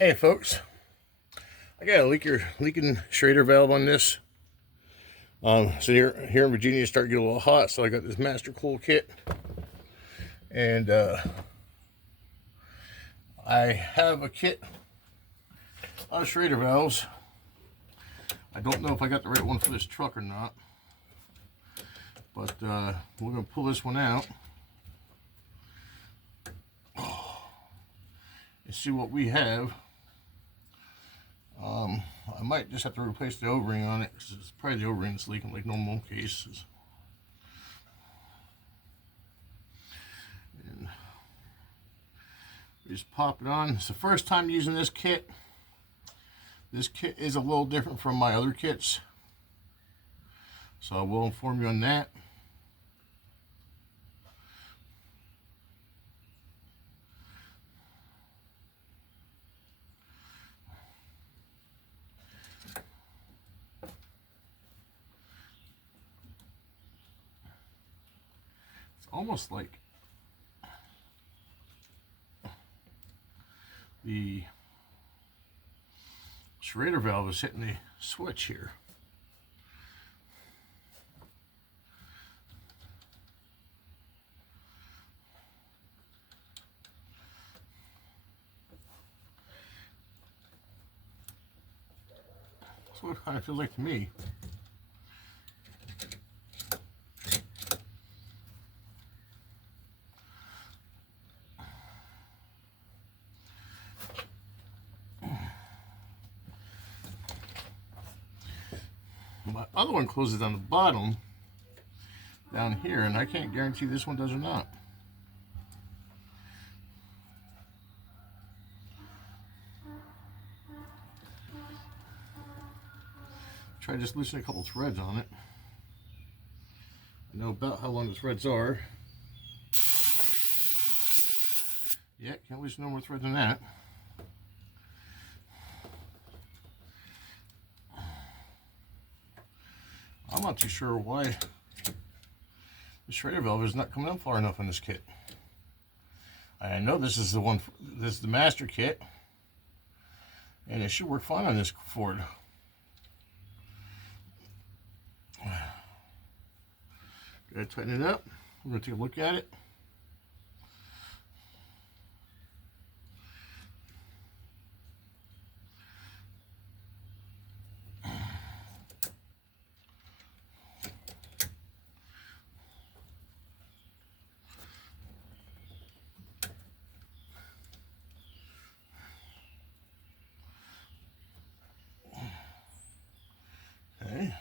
Hey folks, I got a leaking Schrader valve on this. So here in Virginia, it's starting to get a little hot, so I got this Mastercool kit, and I have a kit of Schrader valves. I don't know if I got the right one for this truck or not, but we're gonna pull this one out and see what we have. I might just have to replace the O-ring on it because it's probably the O-ring that's leaking like normal cases. And we just pop it on. It's the first time using this kit. This kit is a little different from my other kits, so I will inform you on that. Almost like the Schrader valve is hitting the switch here. That's what it kind of feels like to me. My other one closes on the bottom down here, and I can't guarantee this one does or not. Try just loosening a couple threads on it. I know about how long the threads are. Yeah, can't loosen no more threads than that. I'm not too sure why the Schrader valve is not coming up far enough on this kit. I know this is the one, this is the master kit, and it should work fine on this Ford. Gotta tighten it up. We're gonna take a look at it. Okay.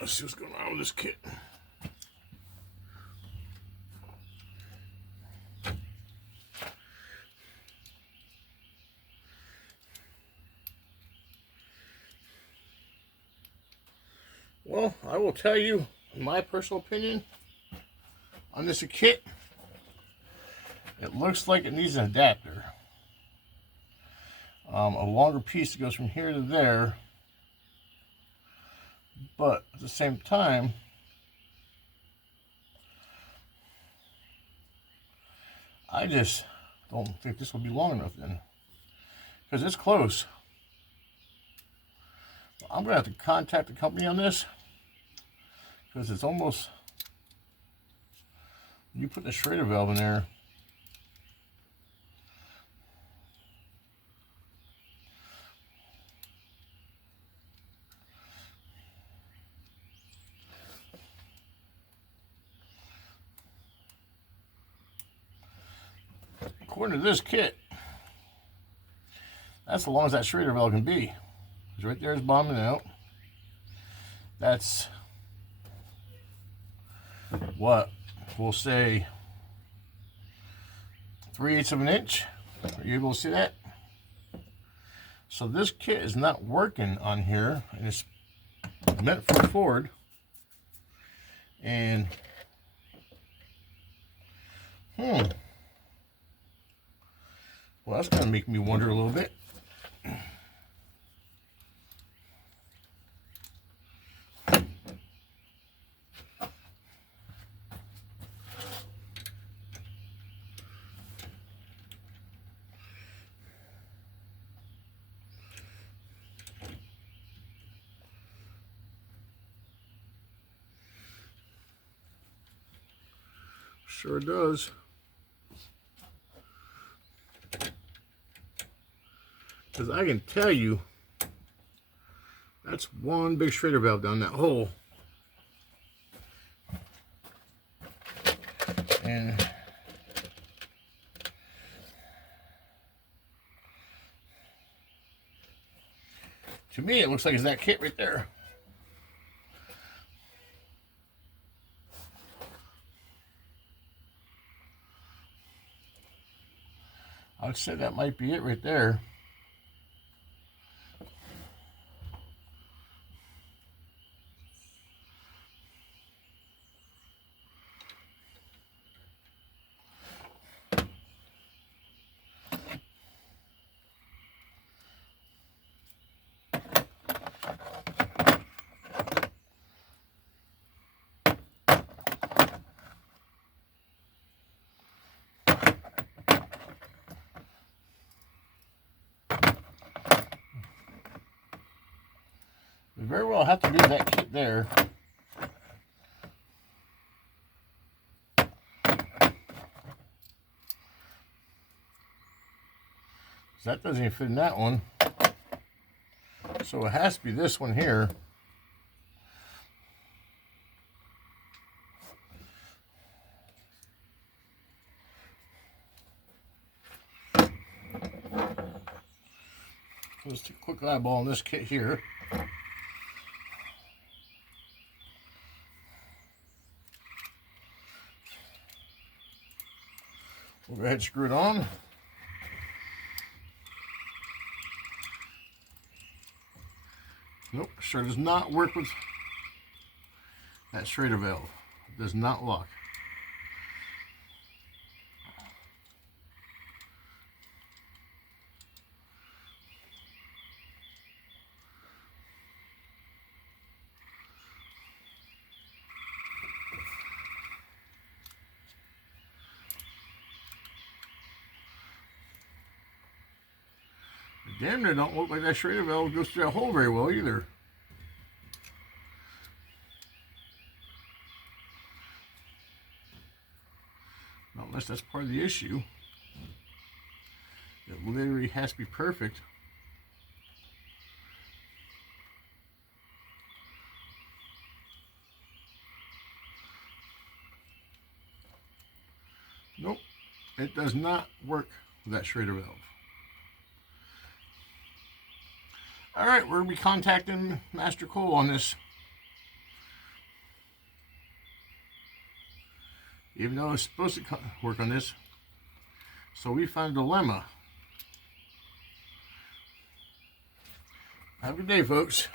Let's see what's going on with this kit. Well, I will tell you my personal opinion on this kit. It looks like it needs an adapter. A longer piece that goes from here to there. But at the same time, I just don't think this will be long enough then. Because it's close. I'm going to have to contact the company on this. Because it's almost, you put the Schrader valve in there, according to this kit, that's as long as that Schrader valve can be. Because right there is bombing out. That's what we'll say 3/8 of an inch. Are you able to see that? So this kit is not working on here, and it's meant for Ford. And well, that's gonna make me wonder a little bit. Sure does. Because I can tell you, that's one big Schrader valve down that hole. And to me, it looks like it's that kit right there. I'd say that might be it right there. We very well have to leave that kit there. That doesn't even fit in that one. So it has to be this one here. Let's take a quick eyeball on this kit here. We'll go ahead and screw it on. Nope, sure does not work with that Schrader valve. It does not lock. Damn, they don't look like that Schrader valve goes through that hole very well either. Not unless that's part of the issue. It literally has to be perfect. Nope, it does not work with that Schrader valve. All right, we're going to be contacting Mastercool on this. Even though it's supposed to work on this. So we found a dilemma. Have a good day, folks.